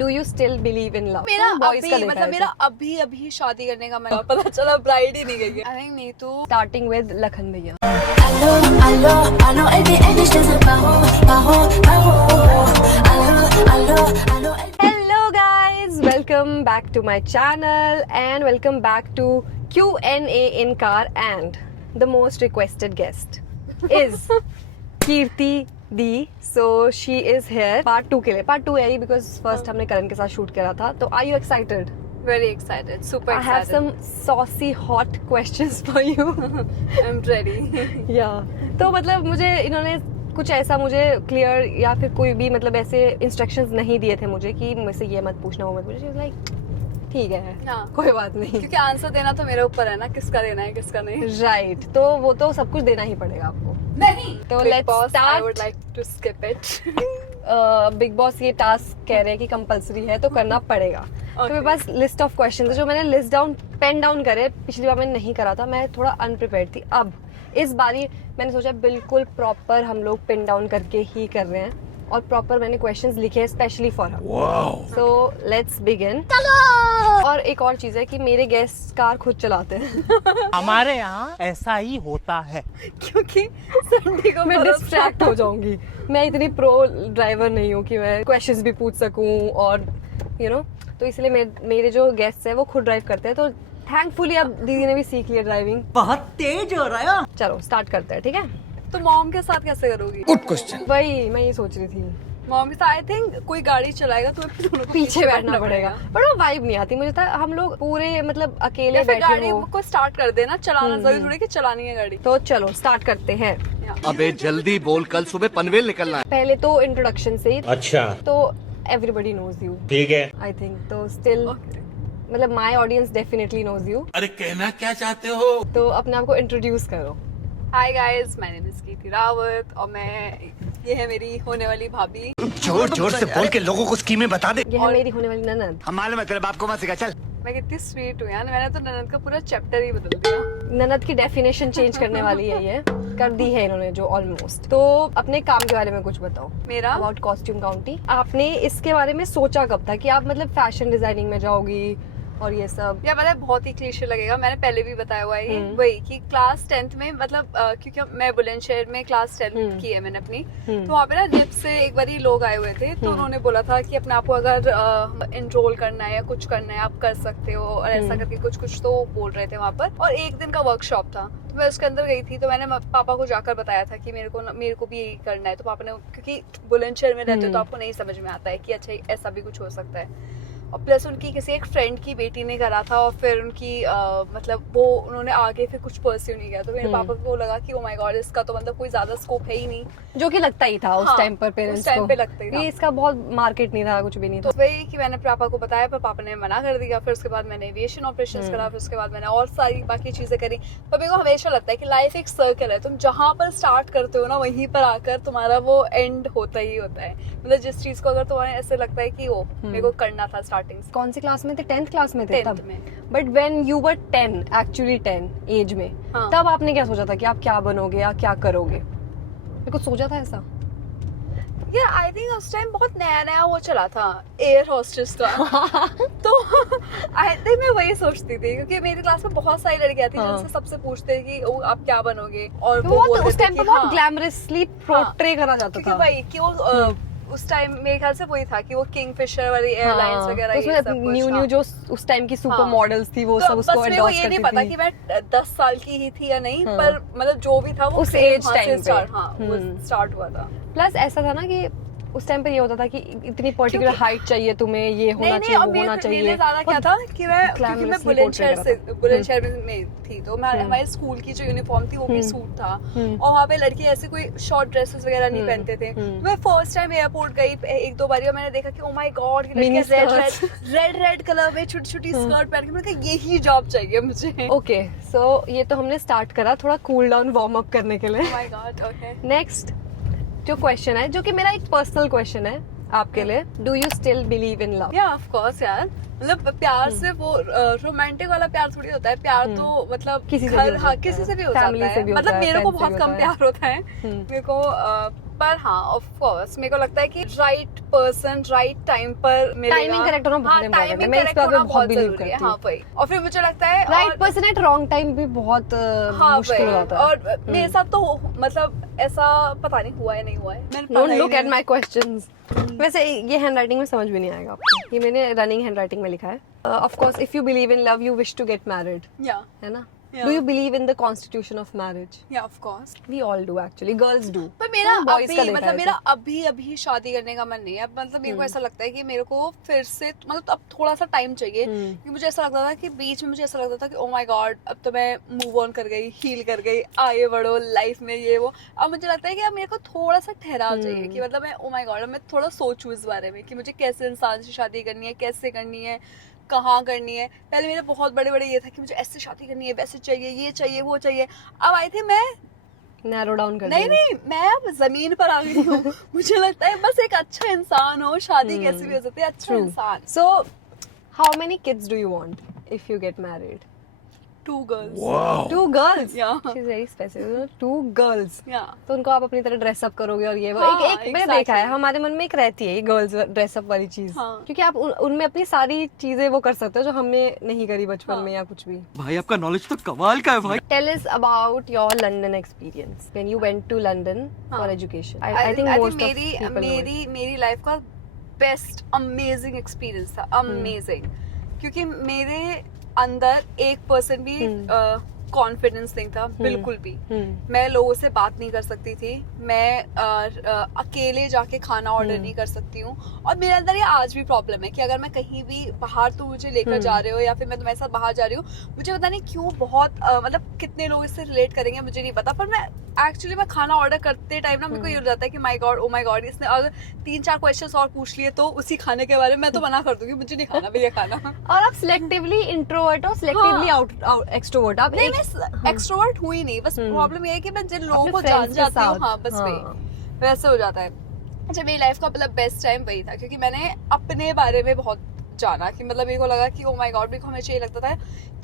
Do you still believe in love? मेरा अभी मतलब मेरा अभी शादी करने का मन पता चला ब्राइड ही नहीं गई है। I think Neetu starting with Lakhan भैया। Hello guys, welcome back to my channel and welcome back to Q&A in car and the most requested guest is Kirti दी। So she is here part 2 के लिए। part 2 है because first हमने करण के साथ shoot करा था। तो are you excited? very excited, super I have excited. some saucy hot questions for you. I'm ready. yeah. तो मतलब मुझे इन्होंने कुछ ऐसा मुझे क्लियर या फिर कोई भी मतलब ऐसे इंस्ट्रक्शंस नहीं दिए थे मुझे कि मुझसे ये मत पूछना वो मत पूछना। लाइक ठीक है, हाँ, कोई बात नहीं, क्योंकि आंसर देना तो मेरे ऊपर है ना, किसका देना है किसका नहीं। राइट तो वो तो सब कुछ देना ही पड़ेगा आपको। नहीं तो Big let's Boss, I start. would like to skip it. Big boss ये टास्क कह रहे हैं कि कंपलसरी है तो करना पड़ेगा। तो मेरे पास लिस्ट ऑफ क्वेश्चन है जो मैंने लिस्ट डाउन पेन डाउन करे। पिछली बार मैंने नहीं करा था, मैं थोड़ा अनप्रिपेयर्ड थी। अब इस बारी मैंने सोचा बिल्कुल प्रॉपर हम लोग पिन डाउन करके ही कर रहे हैं और प्रॉपर मैंने क्वेश्चंस लिखे हैं specially for her. So let's begin. और एक और चीज है कि मेरे गेस्ट कार खुद चलाते हैं। हमारे यहाँ ऐसा ही होता है क्योंकि संडे को मैं डिस्ट्रैक्ट हो जाऊंगी। मैं इतनी प्रो ड्राइवर नहीं हूँ कि मैं क्वेश्चंस भी पूछ सकूं और तो इसलिए मेरे जो गेस्ट है वो खुद ड्राइव करते हैं। तो थैंकफुली अब दीदी ने भी सीख लिया ड्राइविंग। बहुत तेज हो रहा है। चलो स्टार्ट करते हैं, ठीक है? तो मॉम के साथ कैसे करोगी? Good question. वही मैं ये सोच रही थी। मॉम के साथ आई थिंक कोई गाड़ी चलाएगा तो दोनों को पीछे बैठना पड़ेगा, पर वो वाइब नहीं आती मुझे। था हम लोग पूरे मतलब अकेले या फिर बैठे गाड़ी हो को स्टार्ट कर देना, चलाना जरूरी थोड़ी कि चलानी है गाड़ी। तो चलो स्टार्ट करते हैं। अबे जल्दी बोल, कल सुबह पनवेल निकलना है। पहले तो इंट्रोडक्शन से ही। अच्छा तो एवरीबॉडी नोज यू, ठीक है। I think. तो स्टिल मतलब my audience definitely knows you. अरे कहना क्या चाहते हो? तो अपने आप को इंट्रोड्यूस करो। Hi guys, my name is Kirti Rawat और ये है मेरी होने वाली भाभी। जोर जोर से बोल के लोगों को स्कीमें बता दे। ये है मेरी होने वाली ननद। हम मालूम है तेरे बाप को मत सिखा, चल। मैं कितनी स्वीट हूँ यार, मैंने तो ननद का पूरा चैप्टर ही बदल दिया। ननद की डेफिनेशन चेंज करने वाली है, ये कर दी है इन्होंने जो ऑलमोस्ट। तो अपने काम के बारे में कुछ बताओ। मेरा अबाउट कॉस्ट्यूम काउंटी। आपने इसके बारे में सोचा कब था कि आप मतलब फैशन डिजाइनिंग में जाओगी और ये सब? या मतलब बहुत ही क्लीशे लगेगा, मैंने पहले भी बताया हुआ है वही कि क्लास 10th में मतलब क्योंकि मैं बुलंदशहर में क्लास 10th की है मैंने अपनी। तो वहाँ पे ना निप से एक बार लोग आए हुए थे, तो उन्होंने बोला था कि अपने आप को अगर एनरोल करना है या कुछ करना है आप कर सकते हो और ऐसा करके कुछ तो बोल रहे थे वहाँ पर। और एक दिन का वर्कशॉप था, तो मैं उसके अंदर गई थी। तो मैंने पापा को जाकर बताया था कि मेरे को भी यही करना है। तो पापा ने, क्योंकि बुलंदशहर में रहते हो तो आपको नहीं समझ में आता है कि अच्छा ऐसा भी कुछ हो सकता है। और प्लस उनकी किसी एक फ्रेंड की बेटी ने करा था और फिर उनकी मतलब वो उन्होंने आगे फिर कुछ परस्यू नहीं किया। तो मेरे पापा को लगा कि ओ माय गॉड, इसका तो मतलब कोई ज्यादा स्कोप है ही नहीं, जो कि लगता ही था उस टाइम पर पेरेंट्स को। पे लगता ही था। ये इसका बहुत मार्केट नहीं था, कुछ भी नहीं था। तो वही कि मैंने पापा को बताया, पर पापा ने मना कर दिया। फिर उसके बाद मैंने एविएशन ऑपरेशंस करा, फिर उसके बाद मैंने और सारी बाकी चीजें करी। पर मेरे को हमेशा लगता है कि लाइफ एक सर्कल है, तुम जहाँ पर स्टार्ट करते हो ना वहीं पर आकर तुम्हारा वो एंड होता ही होता है। मतलब जिस चीज को अगर तुम्हें ऐसे लगता है कि वो मेरे को करना था स्टार्टिंग से। कौन सी क्लास में थे? 10th क्लास में थे तब? में। But when you were 10 actually 10 age में, हाँ। तब आपने क्या सोचा था कि आप क्या बनोगे या क्या करोगे? मेरे को सोचा था ऐसा। यार आई थिंक उस टाइम बहुत नया वो चला था एयर होस्टेस का। तो आई थिंक मैं वही सोचती थी, क्योंकि मेरी क्लास में बहुत सारी लड़कियां थी जिनसे सबसे पूछते थे कि आप क्या बनोगे। और वो तो उस टाइम पे बहुत ग्लैमरसली पोर्ट्रे करा जाता था। भाई कि वो उस टाइम मेरे ख्याल से वही था कि वो किंगफिशर वाली एयरलाइंस वगैरह ये सब कुछ। न्यू जो उस टाइम की सुपर मॉडल्स थी वो सब उसको एंडोर्स करती थी। ये नहीं पता कि मैं 10 साल की ही थी या नहीं, पर मतलब जो भी था वो उस एज टाइम पे वो स्टार्ट हुआ था। प्लस ऐसा था ना कि उस टाइम पे ये होता था कि इतनी पर्टिकुलर हाइट चाहिए तुम्हें, ये होना चाहिए, वो होना चाहिए। मेरे ज्यादा क्या था कि क्योंकि मैं बुलंदशहर में थी, तो हमारे स्कूल की जो यूनिफॉर्म थी वो भी सूट था। और वहाँ पे लड़के ऐसे कोई शॉर्ट ड्रेसेस वगैरह नहीं पहनते थे। मैं फर्स्ट टाइम एयरपोर्ट गई 1-2 बार और मैंने देखा कि ओ माय गॉड, रेड कलर में छोटी छोटी स्कर्ट पहन के, मैंने कहा यही जॉब चाहिए मुझे। ओके, सो ये तो हमने स्टार्ट करा थोड़ा कूल डाउन वार्म अप करने के लिए। Oh my God, okay. Next जो क्वेश्चन है, जो कि मेरा एक पर्सनल क्वेश्चन है आपके लिए, do you still believe in love? या ऑफ कोर्स यार, मतलब प्यार से वो रोमांटिक वाला प्यार थोड़ी होता है। प्यार तो मतलब किसी से भी हो किसी से भी हो Family जाता से है। भी मतलब होता है, मेरे को friends से बहुत भी कम होता है। प्यार होता है। मेरे को पर हाँ ऑफ कोर्स मेरे को लगता है कि राइट पर्सन राइट टाइम पर मिलेगा। Timing correct होना बहुत important है। timing मैं इस correct बात पे होना बहुत believe जरूरी है। करती हूँ। हाँ वही, और फिर मुझे लगता है राइट और- पर्सन एट रॉन्ग टाइम भी बहुत हाँ मुश्किल हो वही, जाता है। और मेरे साथ तो मतलब ऐसा पता नहीं हुआ है नहीं हुआ है, मैंने डोंट पढ़ा ही लुक एट नहीं। My questions. वैसे ये हैंडराइटिंग में समझ भी नहीं आएगा आपको, ये मैंने रनिंग हैंडराइटिंग में लिखा है। Of course if you believe in love you wish to get married, yeah है ना? Yeah. Do you believe in the constitution of marriage? Yeah of course, we all do actually, girls do. पर मेरा boys का अभी देखा मतलब है मेरा तो। अभी शादी करने का मन नहीं है। मतलब मेरे को ऐसा लगता है कि मेरे को फिर से मतलब अब थोड़ा सा टाइम चाहिए, क्योंकि मुझे ऐसा लगता था कि बीच में मुझे ऐसा लगता था कि ओ माय गॉड अब तो मैं मूव ऑन कर गई, हील कर गई, आगे बढ़ो लाइफ में ये वो। अब मुझे लगता है कि अब मेरे को थोड़ा सा ठहराव चाहिए कि मतलब मैं ओ माय गॉड मैं थोड़ा सोचूं इस बारे में कि मुझे कैसे इंसान से शादी करनी है, कैसे करनी है, कहाँ करनी है। पहले मेरे बहुत बड़े बड़े ये था कि मुझे ऐसे शादी करनी है, वैसे चाहिए, ये चाहिए, वो चाहिए। अब आई थी मैं नैरो डाउन कर नहीं दिया। नहीं मैं अब जमीन पर आ गई हूँ। मुझे लगता है बस एक अच्छा इंसान हो, शादी कैसे भी हो सकती है, अच्छा इंसान। So, how many kids do you want if you get married? 2 girls. Two girls. Yeah. She's very specific. 2 girls. Yeah. तो उनको आप अपनी तरह ड्रेसअप करोगे और ये वो हाँ, एक मैंने exactly. देखा है, हमारे मन में एक रहती है ये गर्ल्स ड्रेसअप वाली चीज, हाँ. क्योंकि आप उनमें अपनी सारी चीजें वो कर सकते हो जो हमने नहीं करी बचपन हाँ. में या कुछ भी। भाई आपका नॉलेज तो कमाल का है भाई। Tell us about your London experience when you went to London for हाँ. education. I think most of मेरी people know it. मेरी लाइफ का बेस्ट अमेजिंग एक्सपीरियंस था, अमेजिंग। क्योंकि मेरे अंदर 1% भी कॉन्फिडेंस नहीं था, बिल्कुल भी। मैं लोगों से बात नहीं कर सकती थी, मैं अकेले जाके खाना ऑर्डर नहीं कर सकती हूँ। और मेरे अंदर ये आज भी प्रॉब्लम है कि अगर मैं कहीं भी बाहर तुम मुझे लेकर जा रहे हो या फिर मैं तुम्हारे साथ बाहर जा रही हूँ, मुझे पता नहीं क्यों बहुत मतलब कितने लोग इससे रिलेट करेंगे मुझे नहीं पता, पर मैं एक्चुअली मैं खाना ऑर्डर करते टाइम ना मेरे को ये हो जाता है कि my God, O my God, इसने अगर 3-4 क्वेश्चंस और पूछ लिए तो उसी खाने के बारे में मैं तो मना कर दूंगी, मुझे नहीं खाना भैया खाना। और आप सिलेक्टिवली इंट्रोवर्ट हो, सिलेक्टिवली आउट एक्सट्रोवर्ट। आप नहीं एक मैं एक्सट्रोवर्ट हुई नहीं, बस प्रॉब्लम ये है कि मैं जिन लोगों अपने को friends जान के जाती हूँ, साथ, हाँ बस हाँ. वही वैसे हो जाता है। अच्छा मेरी लाइफ का मतलब बेस्ट टाइम वही था, क्योंकि मैंने अपने बारे में बहुत जाना कि मतलब मेरे को लगा कि ओ माय गॉड, मेरे को हमेशा ये लगता था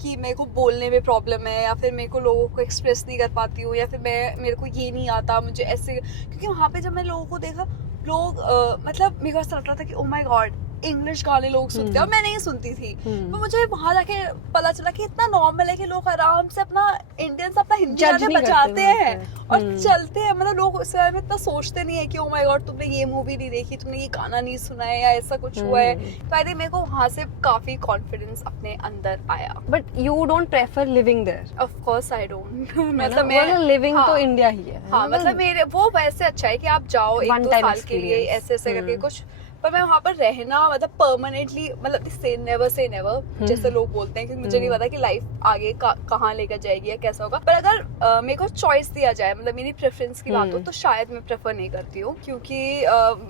कि मेरे को बोलने में प्रॉब्लम है या फिर मेरे को लोगों को एक्सप्रेस नहीं कर पाती हूँ या फिर मेरे को ये नहीं आता मुझे ऐसे। क्योंकि वहाँ पे जब मैंने लोगों को देखा, लोग मतलब मेरे को ऐसा लग रहा था कि ओ माय गॉड इंग्लिश गाने लोग सुनते हैं और मैं नहीं सुनती थी। तो मुझे वहां जाके पता चला कि इतना नॉर्मल है कि लोग आराम से अपना इंडियंस अपना हिंदी Judge गाने नहीं बजाते करते हैं वहाँ और चलते हैं। मतलब लोग इस बारे में इतना सोचते नहीं है कि ओ माय गॉड तुमने ये मूवी नहीं देखी, तुमने ये गाना नहीं सुना है या ऐसा कुछ हुआ है। तो आई थिंक मेरे को वहां से काफी कॉन्फिडेंस अपने अंदर आया। But you don't prefer living there. Of course I don't. मतलब मैं लिविंग तो इंडिया ही है। हाँ मतलब मेरे वो वैसे अच्छा है कि आप जाओ One 1-2 time साल के लिए experience. ऐसे ऐसे करके कुछ, पर मैं वहाँ पर रहना मतलब परमानेंटली मतलब से नेवर जैसे लोग बोलते हैं, क्योंकि मुझे नहीं पता कि लाइफ आगे कहाँ लेकर जाएगी या कैसा होगा। पर अगर मेरे को चॉइस दिया जाए, मतलब मेरी प्रेफरेंस की बात हो, तो शायद मैं प्रेफर नहीं करती हूँ। क्योंकि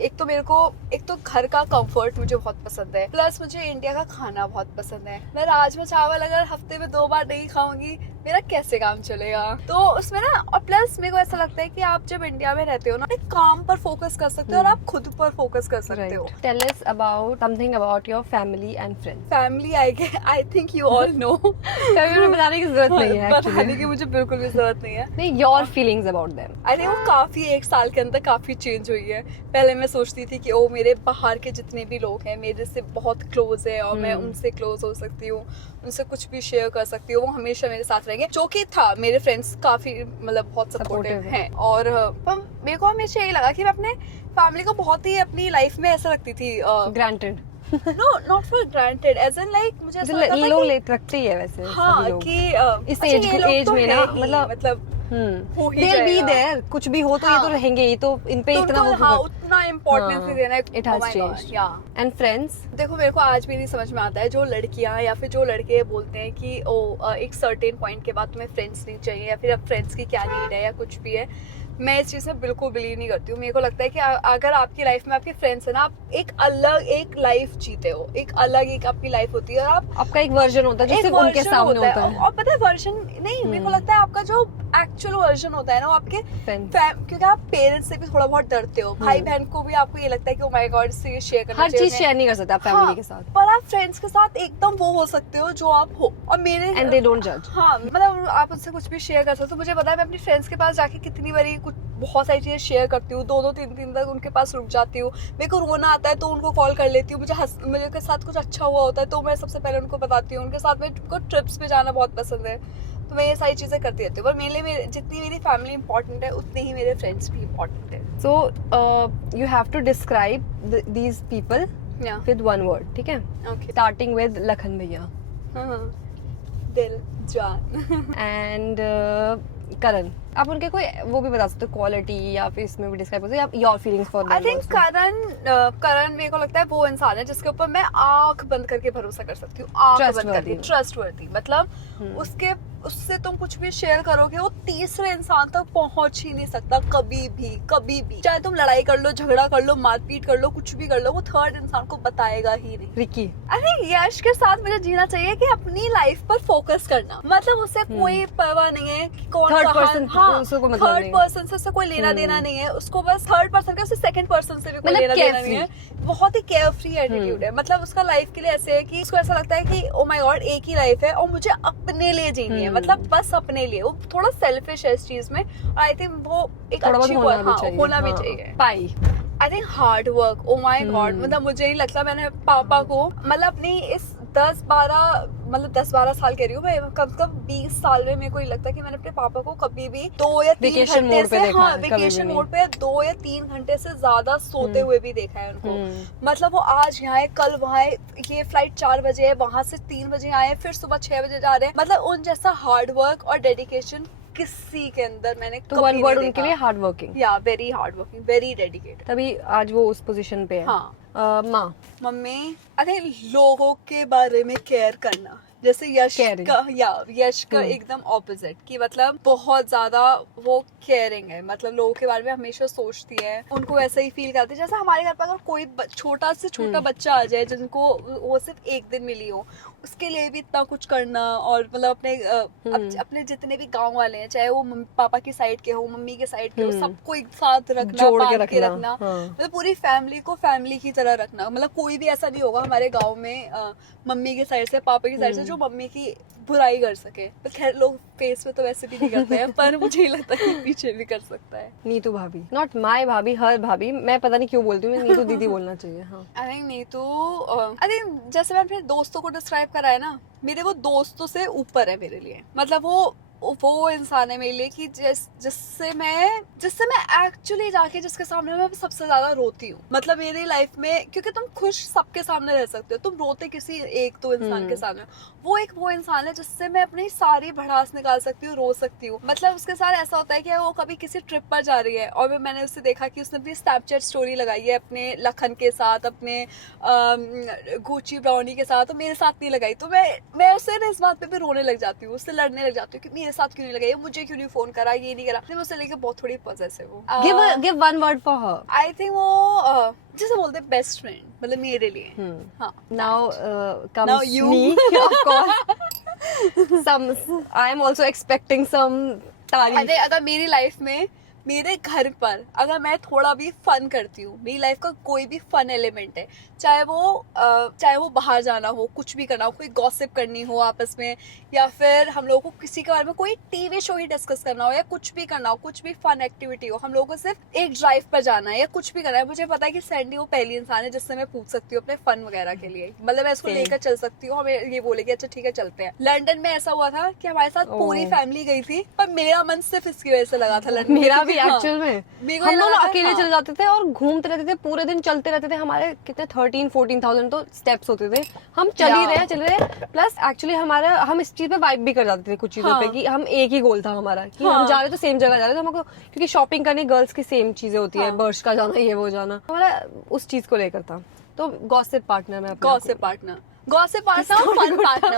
एक तो मेरे को एक तो घर का कंफर्ट मुझे बहुत पसंद है, प्लस मुझे इंडिया का खाना बहुत पसंद है। मैं राजमा चावल अगर हफ्ते में 2 बार नहीं खाऊंगी मेरा कैसे काम चलेगा। तो उसमें ना, और प्लस मेरे को ऐसा लगता है कि आप जब इंडिया में रहते हो ना, एक काम पर फोकस कर सकते हो और आप खुद पर फोकस कर सकते हो। Tell us about something about your family and friends. Family I think you all know. Family में बताने की जरूरत नहीं है बताने actually. की मुझे बिल्कुल भी जरूरत नहीं है। नहीं, your feelings about them. I think वो काफी 1 साल के अंदर काफी चेंज हुई है। पहले मैं सोचती थी कि ओ मेरे बाहर के जितने भी लोग हैं मेरे से बहुत क्लोज है और मैं उनसे क्लोज हो सकती हूँ, उनसे कुछ भी शेयर कर सकती हूँ, वो हमेशा मेरे साथ रहेंगे। जो कि था, मेरे फ्रेंड्स काफी मतलब बहुत सपोर्टिव Supportive हैं। और मेरे को हमेशा यही लगा कि मैं अपने फैमिली को बहुत ही अपनी लाइफ में ऐसा रखती थी। Granted. No not for granted, as in like मुझे ऐसा लगता था लोग कि ले रखते ही है वैसे हाँ सभी लोग। कि इस अच्छा, ये लोग एज तो में है ना, ही, मतलब हो ही they'll be जाएगा। there, कुछ भी हो तो ये तो हाँ। रहेंगे ही, तो इन पे तो इतना उनको, वो हाँ, उतना इम्पोर्टेंस नहीं देना है। It has changed. And friends? देखो मेरे को आज भी नहीं समझ में आता है जो लड़कियां या फिर जो लड़के बोलते हैं कि एक सर्टेन पॉइंट के बाद तुम्हें फ्रेंड्स नहीं चाहिए या फिर अब फ्रेंड्स की क्या नीड है या कुछ भी है। मैं इस चीज में बिल्कुल बिलीव नहीं करती हूँ। मेरे को लगता है कि अगर आपकी लाइफ में आपके फ्रेंड्स है ना, आप एक अलग एक लाइफ जीते हो, एक अलग एक आपकी लाइफ होती है और आप आपका एक वर्जन होता है जो एक सिर्फ उनके version सामने होता है। और पता है वर्जन नहीं, मेरे को लगता है आपका जो एक्चुअल वर्जन होता है ना वो आपके Friends. क्योंकि आप पेरेंट्स से भी थोड़ा बहुत डरते हो, भाई बहन को भी आपको ये लगता है कि ओ माय गॉड इससे ये शेयर करना हर चाहिए चीज शेयर नहीं कर सकते आप फैमिली के साथ। पर आप फ्रेंड्स के साथ एकदम वो हो सकते हो जो आप हो। और मेरे एंड दे डोंट जज। हाँ मतलब आप उनसे कुछ भी शेयर कर सकते हो। मुझे पता है मैं अपनी फ्रेंड्स के पास जाके कितनी बारी कुछ बहुत सारी चीजें शेयर करती हूँ, 2-2 3 तक उनके पास रुक जाती हूँ। मेरे को रोना आता है तो उनको कॉल कर लेती हूँ, मुझे के साथ कुछ अच्छा हुआ होता है तो मैं सबसे पहले उनको बताती हूँ। उनके साथ मेरे को ट्रिप्स पे जाना बहुत पसंद है, तो मैं ये सारी चीजें करती रहती हूँ। पर मेरे जितनी मेरी फैमिली इंपॉर्टेंट है उतने ही मेरे फ्रेंड्स भी इंपॉर्टेंट है। So you have to describe these people Yeah. with one word, ठीक है? Okay. Starting with लखन भैया हाँ, दिल जान। and करण। आप उनके कोई वो भी बता सकते हो क्वालिटी, या फिर इसमें भी डिस्क्राइब कर सकते हो, या your feelings for I think Karan मेरे को लगता है वो इंसान है जिसके ऊपर मैं आंख बंद करके भरोसा कर सकती हूँ, आंख बंद करके, ट्रस्टवर्दी। मतलब उससे तुम कुछ भी शेयर करोगे वो तीसरे इंसान तक पहुंच ही नहीं सकता कभी भी। चाहे तुम लड़ाई कर लो, झगड़ा कर लो, मारपीट कर लो, कुछ भी कर लो, वो थर्ड इंसान को बताएगा ही नहीं। रिकी। आई थिंक यश के साथ मुझे जीना चाहिए कि अपनी लाइफ पर फोकस करना, मतलब उससे कोई परवाह नहीं है कि कौन थर्ड कहाँ, पर्सन, हाँ, उसको मतलब थर्ड नहीं। पर्सन से उससे कोई लेना देना नहीं है, उसको बस थर्ड पर्सन का, उससे सेकंड पर्सन से भी कोई मतलब लेना देना carefree। नहीं है। बहुत ही केयर फ्री एटीट्यूड है। मतलब उसका लाइफ के लिए ऐसे है कि उसको ऐसा लगता है कि ओ माय गॉड एक ही लाइफ है और मुझे अपने लिए जीनी है, मतलब बस अपने लिए। वो थोड़ा सेल्फिश है इस चीज में, और आई थिंक वो एक अच्छी होना भी चाहिए। पाई। I think hard work, oh my god, मतलब मुझे नहीं लगता मैंने पापा को, मतलब अपनी इस 10-12 साल कह रही हूँ मैं, कम से कम 20 साल में मेरे को नहीं लगता कि मैंने अपने पापा को कभी भी 2 या 3 घंटे से, हाँ, वेकेशन मोड पे 2 या 3 घंटे से ज्यादा सोते हुए भी देखा है उनको। मतलब वो आज यहाँ है, कल वहाँ है, ये फ्लाइट 4 बजे है, वहां से 3 बजे आए, फिर सुबह 6 बजे जा रहे हैं। मतलब उन जैसा हार्ड वर्क और डेडिकेशन किसी के अंदर मैंने तो कभी वन नहीं वर्ड देखा। उनके लिए हार्ड वर्किंग। या very hard working, very dedicated. तभी आज वो उस पोजीशन पे है। हाँ। माँ। मम्मी आई थिंक लोगों के बारे में केयर करना, जैसे यश का एकदम ऑपोजिट, कि मतलब बहुत ज्यादा वो केयरिंग है, मतलब लोगों के बारे में हमेशा सोचती है, उनको ऐसा ही फील करती है जैसे हमारे घर पर अगर कोई छोटा से छोटा बच्चा आ जाए जिनको वो सिर्फ एक दिन मिली हो, उसके लिए भी इतना कुछ करना। और मतलब अपने जितने भी गांव वाले हैं, चाहे वो पापा की साइड के हो, मम्मी के साइड के हो, सबको एक साथ रखना, जोड़ के बांध के रखना, हाँ। मतलब पूरी फैमिली को फैमिली की तरह रखना। मतलब कोई भी ऐसा नहीं होगा हमारे गांव में मम्मी की साइड से, पापा की साइड से जो मम्मी की बुराई कर सके। तो खैर लोग फेस पे तो वैसे भी नहीं करते हैं, पर मुझे ही लगता है कि पीछे भी कर सकता है। नीतू भाभी, नॉट माय भाभी, हर भाभी। मैं पता नहीं क्यों बोलती हूँ, मैं नीतू दीदी बोलना चाहिए। हाँ। आई थिंक नीतू, आई थिंक जैसे मैं अपने दोस्तों को डिस्क्राइब करा है ना, मेरे वो दोस्तों से ऊपर है मेरे लिए। मतलब वो इंसान है मेरे लिए कि जिससे मैं एक्चुअली जाके जिसके सामने मैं सबसे ज्यादा रोती हूँ। मतलब मेरी लाइफ में, क्योंकि तुम खुश सबके सामने रह सकते हो, तुम रोते किसी एक दो इंसान के सामने, वो इंसान है जिससे मैं अपनी सारी भड़ास निकाल सकती हूँ, रो सकती हूँ। मतलब उसके साथ ऐसा होता है कि वो कभी किसी ट्रिप पर जा रही है और मैंने उससे देखा कि उसने अपनी स्नैपचैट स्टोरी लगाई है अपने लखन के साथ, अपने गुची ब्राउनी के साथ, तो मेरे साथ नहीं लगाई। तो मैं उससे इस बात पे भी रोने लग जाती हूँ, उससे लड़ने लग जाती हूँ कि मेरे साथ क्यों नहीं लगाई, मुझे क्यों नहीं फोन करा, ये नहीं करा। मैं उससे लेके बहुत थोड़ी पॉसेसिव हूँ। Give one word for her. I think वो जैसे बोलते हैं बेस्ट फ्रेंड, मतलब मेरे लिए। हाँ। Now comes Now you. me, of course. I am also expecting some तारीफ। अगर मेरी लाइफ में, मेरे घर पर अगर मैं थोड़ा भी फन करती हूँ, मेरी लाइफ का कोई भी फन एलिमेंट है, चाहे वो बाहर जाना हो, कुछ भी करना हो, कोई गॉसिप करनी हो आपस में, या फिर हम लोगों को किसी के बारे में कोई टीवी शो ही डिस्कस करना हो, या कुछ भी करना हो, कुछ भी फन एक्टिविटी हो, हम लोगों को सिर्फ एक ड्राइव पर जाना है या कुछ भी करना है, मुझे पता है कि सैंडी वो पहली इंसान है जिससे मैं पूछ सकती हूँ अपने फन वगैरह के लिए। मतलब मैं इसको लेकर चल सकती हूँ, हमें ये बोलेगी अच्छा ठीक है चलते हैं। लंदन में ऐसा हुआ था कि हमारे साथ पूरी फैमिली गई थी, पर मेरा मन सिर्फ इसकी वजह से लगा था लंदन। मेरा भी एक्चुअल में हम दोनों अकेले चले जाते थे और घूमते रहते थे, पूरे दिन चलते रहते थे। हमारे कितने 13-14,000 तो स्टेप्स होते थे, हम चल ही रहे। प्लस एक्चुअली हम इस चीज पे वाइब भी कर जाते थे कुछ चीजों पे, कि हम एक ही गोल था हमारा कि हम जा रहे तो सेम जगह जा रहे थे हमको, क्योंकि शॉपिंग करनी गर्ल्स की सेम चीजें होती है, बर्श का जाना, ये वो जाना, हमारा उस चीज को लेकर था। तो गॉसिप पार्टनर में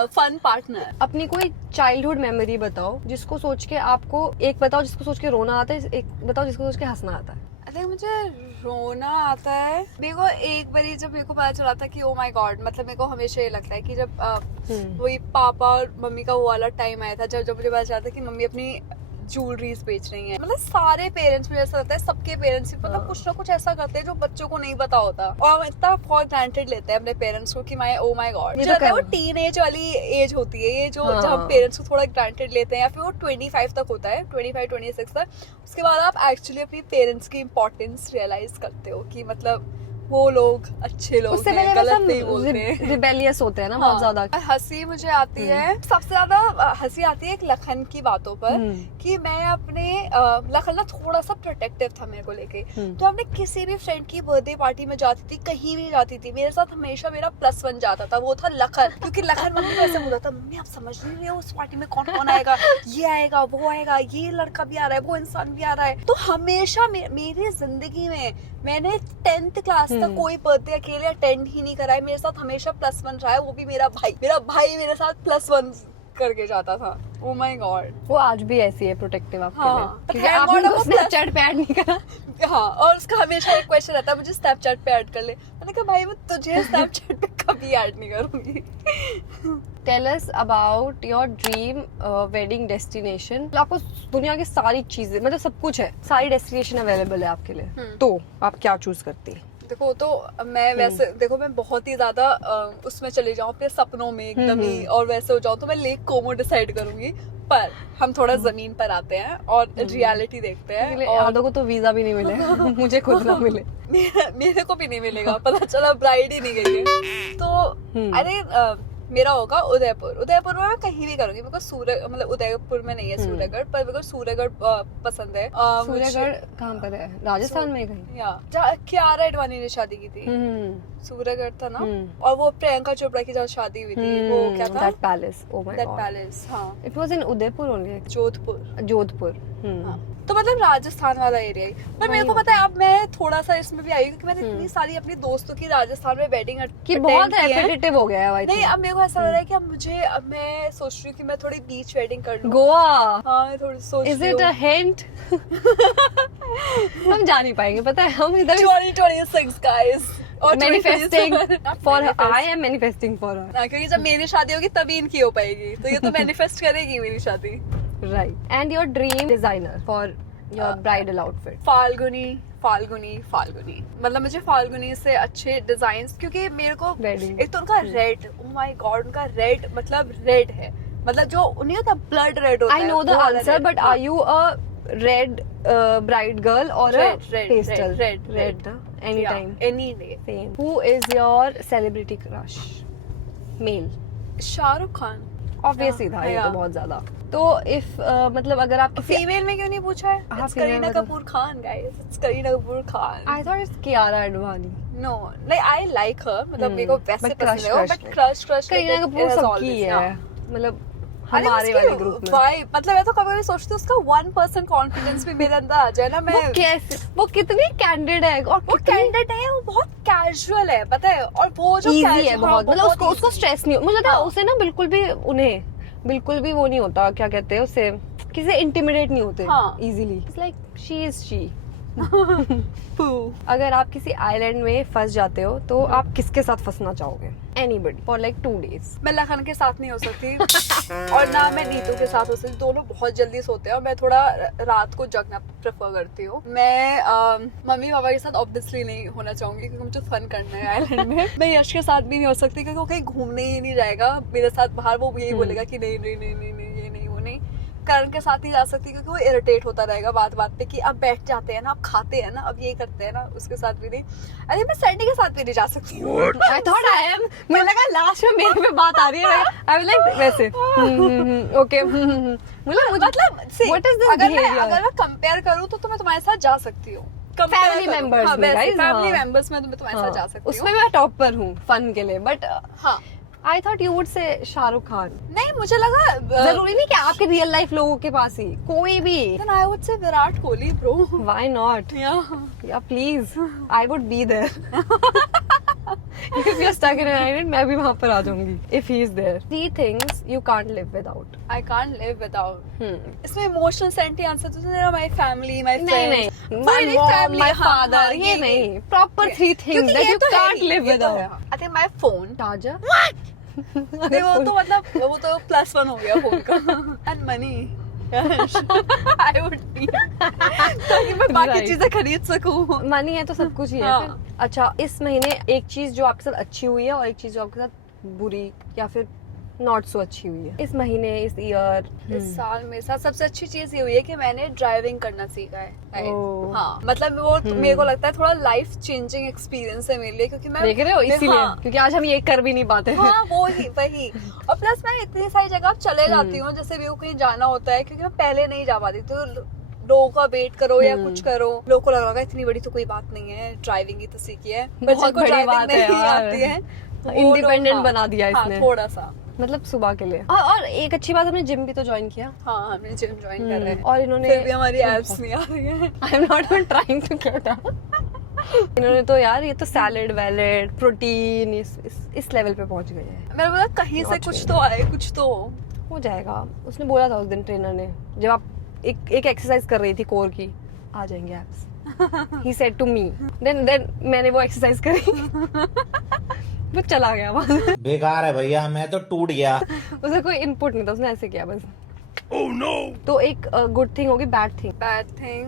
फन पार्टनर। अपनी कोई चाइल्डहुड मेमोरी बताओ जिसको सोच के आपको, एक बताओ जिसको सोच के रोना आता है, एक बताओ जिसको सोच के हंसना आता है। आई थिंक मुझे रोना आता है। मेरे को एक बारी जब मेरे को पता चला था कि ओ माय गॉड, मतलब मेरे को हमेशा ये लगता है कि जब वही पापा और मम्मी का वो वाला टाइम आया था, जब मुझे पता चला था कि मम्मी अपनी ज्वेलरीज बेच रही हैं। मतलब सारे पेरेंट्स, मुझे ऐसा लगता है सबके पेरेंट्स मतलब कुछ ना कुछ ऐसा करते हैं जो बच्चों को नहीं पता होता, और हम इतना फॉर ग्रांटेड लेते हैं अपने पेरेंट्स को कि ओ माय गॉड। ये तो वो टीन एज वाली एज होती है ये, जो जब हम पेरेंट्स को थोड़ा ग्रांटेड लेते हैं, या फिर वो 25 तक होता है, 25-26 तक। उसके बाद आप एक्चुअली अपनी पेरेंट्स की इंपॉर्टेंस रियलाइज करते हो कि मतलब वो लोग अच्छे लोग उससे हैं, गलत नहीं बोलते। रिबेलियस होते हैं ना बहुत ज्यादा। हंसी मुझे आती है, सबसे ज्यादा हंसी आती है एक लखन की बातों पर, कि मैं अपने लखन ना थोड़ा सा प्रोटेक्टिव था मेरे को लेके, तो हमने किसी भी फ्रेंड की बर्थडे पार्टी में जाती थी, कहीं भी जाती थी, मेरे साथ हमेशा मेरा +1 जाता था, वो था लखन। क्योंकि लखन मम्मी को ऐसे बोला था, मम्मी आप समझ नहीं रहे हो उस पार्टी में कौन कौन आएगा, ये आएगा, वो आएगा, ये लड़का भी आ रहा है, वो इंसान भी आ रहा है। तो हमेशा मेरी जिंदगी में मैंने 10th क्लास तक कोई बर्थडे अकेले अटेंड ही नहीं करा है। मेरे साथ हमेशा +1 रहा है, वो भी मेरा भाई मेरे साथ +1 करके जाता था। ओ माय गॉड, वो आज भी ऐसी है प्रोटेक्टिव आपके हाँ, लिए, क्योंकि thank आपने God तो वो स्नैपचैट पे ऐड नहीं करा। हाँ, और उसका हमेशा एक क्वेश्चन रहता है, मुझे स्नैपचैट पे ऐड कर ले। मैंने कहा भाई मैं तुझे स्नैपचैट पे कभी ऐड नहीं करूंगी। Tell us about your dream wedding destination. आपको दुनिया की सारी चीजें, मतलब सब कुछ है, सारी डेस्टिनेशन अवेलेबल है आपके लिए, तो आप क्या चूज करती है? देखो, तो मैं वैसे देखो मैं बहुत ही ज्यादा उसमें चले जाऊँ अपने सपनों में एकदम ही, और वैसे हो जाऊँ तो मैं लेक कोमो डिसाइड करूंगी। पर हम थोड़ा जमीन पर आते हैं और रियलिटी देखते हैं। और आधों को तो वीजा भी नहीं मिले, मुझे खुद ना मिले। मेरे को भी नहीं मिलेगा, पता चला ब्राइड ही नहीं गई है। तो अरे मेरा होगा उदयपुर में मैं कहीं भी करूंगी। मेरे को मतलब उदयपुर में नहीं है सूर्यगढ़, पर मेरे को सूर्यगढ़ पसंद है। सूर्यगढ़ कहाँ पर है? राजस्थान में कहीं? जहाँ कियारा एडवाणी ने शादी की थी, सूर्यगढ़ था ना। और वो प्रियंका चोपड़ा की जहाँ शादी हुई थी, वो क्या था? That palace. Oh my god, that palace. हाँ, it was in Udaipur only. Jodhpur. हाँ, तो मतलब राजस्थान वाला एरिया ही। पर मेरे को पता है, अब मैं थोड़ा सा इसमें भी आई हूँ, क्योंकि मैंने इतनी सारी अपनी दोस्तों की राजस्थान में वेडिंग कि बहुत रेपिटेटिव हो गया है। नहीं, अब मेरे को ऐसा लग रहा है कि अब मैं सोच रही हूँ कि मैं थोड़ी बीच वेडिंग कर लूँ। गोवा। हाँ, मैं थोड़ी सोच रही हूँ। Is it a hint? हम जा नहीं पाएंगे, पता है। हम इधर 2026 गाइस, और manifesting for her. I am manifesting for her, क्योंकि जब मेरी शादी होगी तभी इनकी हो पाएगी, तो ये तो मैनिफेस्ट करेगी मेरी शादी। Right. And your dream designer for your bridal outfit? Falguni. मतलब मुझे फाल्गुनी से अच्छे डिजाइन्स, क्योंकि मेरे को एक तो उनका रेड, ओह माय गॉड, उनका रेड मतलब रेड है, मतलब जो उन्हें होता ब्लड रेड होता है। I know the answer, but are you a red bride girl और a pastel? Red any time, any day. Same. Who is your celebrity crush? Male? Shahrukh Khan obviously था ये तो बहुत ज्यादा। तो इफ मतलब अगर आप फीमेल में क्यों नहीं पूछा है? हाँ, It's Kareena Kapoor Khan guys, it's Kareena Kapoor Khan. I thought it's Kiara Advani. No, like I like her, मतलब मेरे को वैसे पसंद है, बट क्रश करीना कपूर सबकी है, मतलब हमारे वाले ग्रुप में। वाइब, मतलब मैं तो कभी सोचती हूँ उसका 1% कॉन्फिडेंस भी मेरे अंदर आ जाए ना, मैं वो कितनी कैंडिड है, और वो कैंडिड है, वो बहुत कैजुअल है, पता है, और वो जो इजी है बहुत, मतलब उसको स्ट्रेस नहीं, मुझे लगता है उसे ना बिल्कुल भी वो नहीं होता, क्या कहते हैं उसे, किसी से इंटिमिडेट नहीं होते easily. It's like she is she. अगर आप किसी आइलैंड में फंस जाते हो तो आप किसके साथ फंसना चाहोगे? Anybody for like 2 days। मैं लखन के साथ नहीं हो सकती और ना मैं नीतू के साथ हो सकती, दोनों बहुत जल्दी सोते हैं और मैं थोड़ा रात को जगना प्रेफर करती हूँ। मैं मम्मी पापा के साथ ऑब्वियसली नहीं होना चाहूंगी, क्योंकि मुझे फन करना है आइलैंड में। मैं यश के साथ भी नहीं हो सकती, क्योंकि वो कहीं घूमने ही नहीं जाएगा मेरे साथ बाहर, वो यही बोलेगा कि नहीं नहीं नहीं नहीं नहीं ये नहीं, वो नहीं। करण के साथ ही जा सकती, क्योंकि वो इरिटेट होता रहेगा बात पे कि अब बैठ जाते हैं ना, अब खाते हैं ना, अब ये करते हैं ना, उसके साथ भी नहीं। अरे मैं सैंडी के साथ भी नहीं जा सकती हूँ। I thought I am, मुझे लगा लास्ट में मेरे पे बात आ रही है। I was like वैसे ओके, मतलब what is this behavior? अगर मैं कंपेयर करूँ तो मैं तुम्हारे साथ जा सकती हूँ। फैमिली मेंबर्स में, फैमिली मेंबर्स में तुम्हारे साथ जा सकती हूँ। उसमें मैं टॉप पर हूँ फन के लिए, बट हाँ, I thought you would say Shahrukh Khan. नहीं, मुझे लगा जरूरी नहीं कि आपके रियल लाइफ लोगों के पास ही, कोई भी। Then I would say Virat Kohli bro। Why not? Yeah, please. I would be there. If you're stuck in an island, मैं भी वहाँ पर आ जाऊंगी। If he is there. 3 things you can't live without. I can't live without. इसमें emotional senti answer तो मेरा my family, my friends। नहीं, my mom, my father, ये नहीं। Proper 3 things that you can't live without. I think my phone। Charger? नहीं, वो तो मतलब वो तो +1 हो गया फोन का। And money। आई वुड ताकि मैं बाकी Right. चीजें खरीद सकूं। मनी है तो सब कुछ ही है हाँ। फिर। अच्छा, इस महीने एक चीज जो आपके साथ अच्छी हुई है और एक चीज जो आपके साथ बुरी या फिर नॉट सो अच्छी हुई है इस महीने, इस ईयर? इस साल मेरे साथ सबसे अच्छी चीज ये हुई है कि मैंने ड्राइविंग करना सीखा है। Right? ओह। हाँ, मतलब वो मेरे को लगता है थोड़ा लाइफ चेंजिंग एक्सपीरियंस है मेरे लिए, क्योंकि मैं देख रहे हो इसीलिए, हाँ, क्योंकि आज हम ये कर भी नहीं पाते हैं। हाँ वही वही। और प्लस मैं इतनी सारी जगह चले जाती हूँ, जैसे मेरे को कहीं जाना होता है, क्योंकि मैं पहले नहीं जा पाती, तो लोगों का वेट करो या कुछ करो, लोगों को लग रहा होगा इतनी बड़ी तो कोई बात नहीं है, ड्राइविंग ही तो सीखी है, पर बहुत जिनको बड़ी ड्राइविंग बात है नहीं यार। आती है वो लोग- इंडिपेंडेंट बना दिया हाँ, इसने। थोड़ा सा। मतलब सुबह के लिए। और एक अच्छी बात, हमने जिम भी तो ज्वाइन किया। हाँ, हमने जिम ज्वाइन कर रहे हैं और इन्होंने फिर भी हमारी एब्स नहीं आ रही है। I am not even trying to get इन्होंने तो यार ये तो सैलेड वैलेड प्रोटीन इस लेवल पे पहुंच गए हैं। मैंने बोला कहीं से कुछ तो आए, कुछ तो हो जाएगा। उसने बोला था उस दिन ट्रेनर ने, जब आप एक एक्सरसाइज कर रही थी कोर की, आ जाएंगे abs. He said to me, then मैंने वो एक्सरसाइज करी। वो चला गया वहां से। बेकार है भैया, मैं तो टूट गया। उसे कोई इनपुट नहीं था, उसने ऐसे किया बस। Oh no! तो एक गुड थिंग होगी, bad thing. Bad thing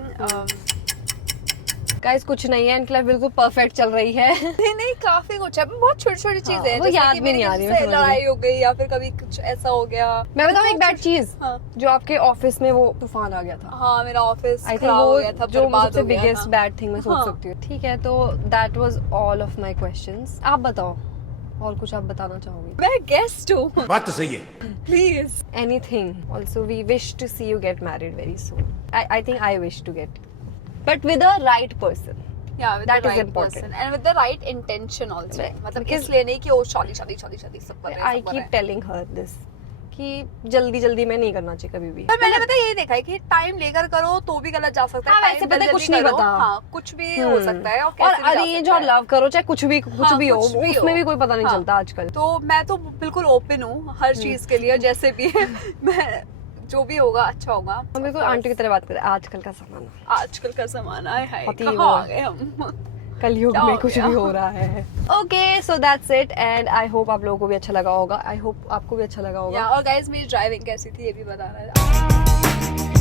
guys कुछ नहीं है, इनकी लाइफ बिल्कुल परफेक्ट चल रही है। नहीं काफी कुछ है, बहुत छोटी छोटी चीजें हैं, वो जैसे याद कि भी मेरी नहीं आ रही, किसी मैं से समझ लड़ाई गई। हो गई या फिर कभी कुछ ऐसा हो गया। मैं बताऊँ एक बैड चीज, हाँ। जो आपके ऑफिस में वो तूफान आ गया था। हाँ, मेरा ऑफिस आई थिंक खराब हो वो गया था, जो बर्बाद सबसे हो गया बिगेस्ट था। बैड थिंग मैं सोच हाँ। सकती हूँ। ठीक है, तो that was all of my questions. आप बताओ, और कुछ आप बताना चाहोगे? मैं गेस्ट हूँ, बात तो सही है। Please. Anything. Also, we wish to see you get married very soon. I think I wish to get, but with the right person. Yeah, with That the is right important. person and with the right intention also. मतलब Because- इसलिए नहीं कि वो शादी शादी शादी शादी सब कर रहे I हैं, सब कर रहे keep हैं। telling her this कि जल्दी में नहीं करना चाहिए कभी भी। पर मैंने पता यही देखा है कि टाइम लेकर करो तो भी गलत जा सकता है। हाँ, time वैसे पता है, जल्दी कुछ नहीं करो, पता। हाँ, कुछ भी हो सकता है और और कैसे भी जा अरेंज सकता और है। लव करो, चाहे कुछ भी हाँ, भी हो, कुछ भी उसमें हो। भी कोई पता नहीं हाँ। चलता आजकल। तो मैं तो बिल्कुल ओपन हूँ हर चीज के लिए, जैसे भी है मैं जो भी होगा अच्छा होगा। हम बिल्कुल आंटी की तरह बात करें, आजकल का जमाना, आजकल का जमाना है, बहुत ही कहाँ वो आ है। गए हम। कलयुग क्या में हो कुछ गया? भी हो रहा है। Okay, so that's it and I hope आप लोगों को भी अच्छा लगा होगा। आई होप आपको भी अच्छा लगा होगा। और गाइस मेरी ड्राइविंग कैसी थी ये भी बताना है।